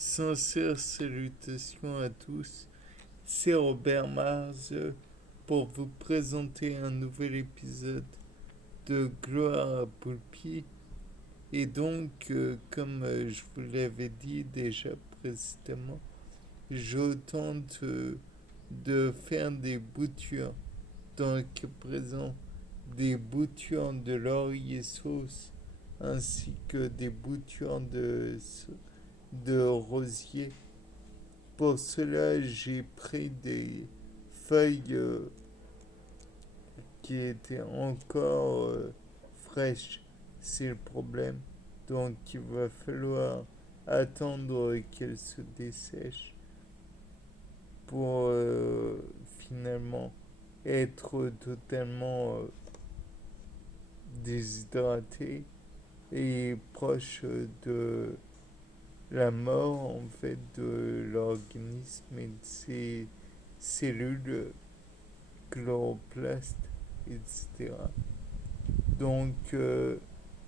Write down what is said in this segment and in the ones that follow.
Sincères salutations à tous, c'est Robert Mars pour vous présenter un nouvel épisode de Gloire à Poulpi. Et donc, comme je vous l'avais dit déjà précédemment, je tente de faire des boutures, dans le cas présent, des boutures de laurier sauce, ainsi que des boutures de rosier. Pour cela, j'ai pris des feuilles qui étaient encore fraîches. C'est le problème. Donc, il va falloir attendre qu'elles se dessèchent pour finalement être totalement déshydraté et proche de la mort en fait de l'organisme et de ses cellules chloroplastes, etc. Donc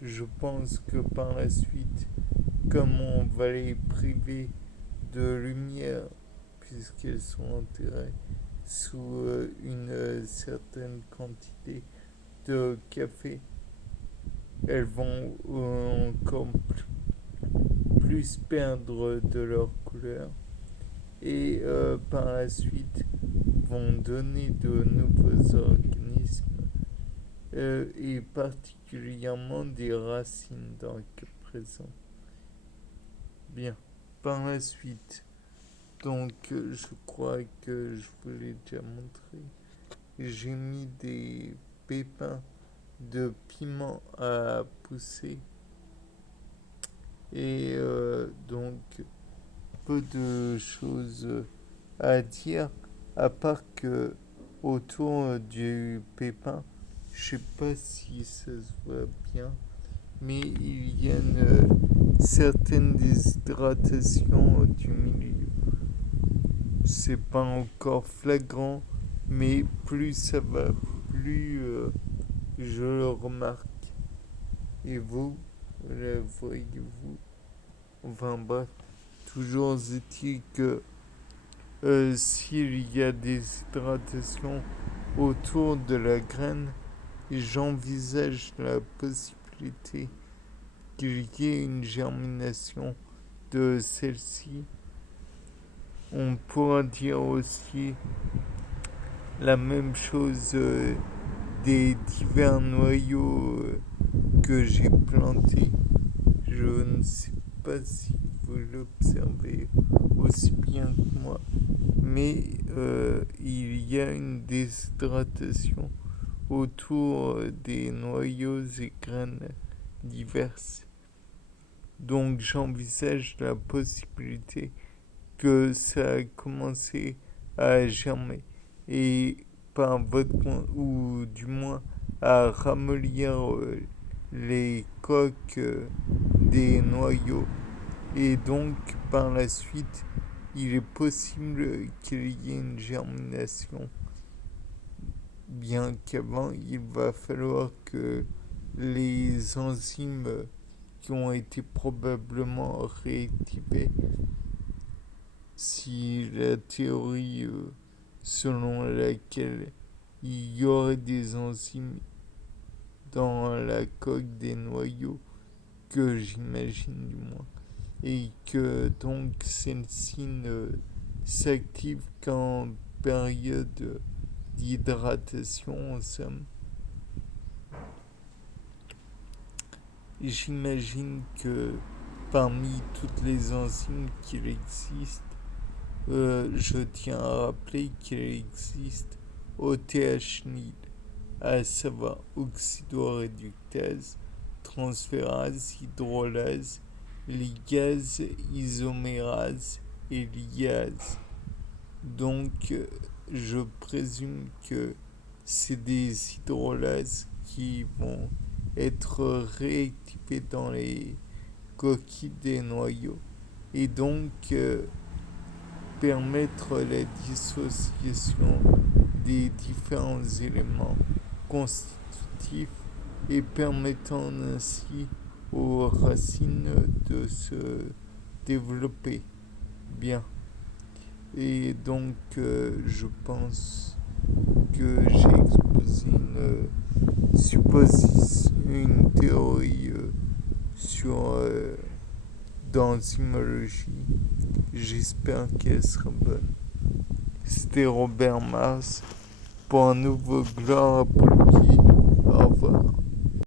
je pense que par la suite, comme on va les priver de lumière, puisqu'elles sont enterrées sous une certaine quantité de café, elles vont encore plus perdre de leur couleur et par la suite vont donner de nouveaux organismes et particulièrement des racines dans le cas présent. Bien, par la suite, donc je crois que je vous l'ai déjà montré, j'ai mis des pépins de piment à pousser et donc peu de choses à dire, à part que autour du pépin, je sais pas si ça se voit bien, mais il y a une certaine déshydratation du milieu. C'est pas encore flagrant, mais plus ça va, plus je le remarque. Et vous, le voyez-vous? Enfin bref, toujours est-il que s'il y a des hydratations autour de la graine, j'envisage la possibilité qu'il y ait une germination de celle-ci. On pourra dire aussi la même chose des divers noyaux que j'ai plantés. Je ne sais pas si vous l'observez aussi bien que moi, mais il y a une déshydratation autour des noyaux et graines diverses. Donc j'envisage la possibilité que ça a commencé à germer et par votre ou du moins à ramollir les coques des noyaux et donc par la suite il est possible qu'il y ait une germination, bien qu'avant il va falloir que les enzymes qui ont été probablement réactivées, si la théorie selon laquelle il y aurait des enzymes dans la coque des noyaux, que j'imagine du moins, et que donc celle-ci ne s'active qu'en période d'hydratation en somme. J'imagine que parmi toutes les enzymes qu'il existe, je tiens à rappeler qu'il existe OTH-NID, à savoir oxydoréductase, transférase, hydrolase, ligase, isomérase et liase. Donc, je présume que c'est des hydrolases qui vont être réactivées dans les coquilles des noyaux et donc permettre la dissociation des différents éléments constitutifs et permettant ainsi aux racines de se développer. Bien. Et donc, je pense que j'ai exposé une supposition, une théorie sur d'enzymologie. J'espère qu'elle sera bonne. C'était Robert Mars pour un nouveau Gloire à Poulpi. Au revoir.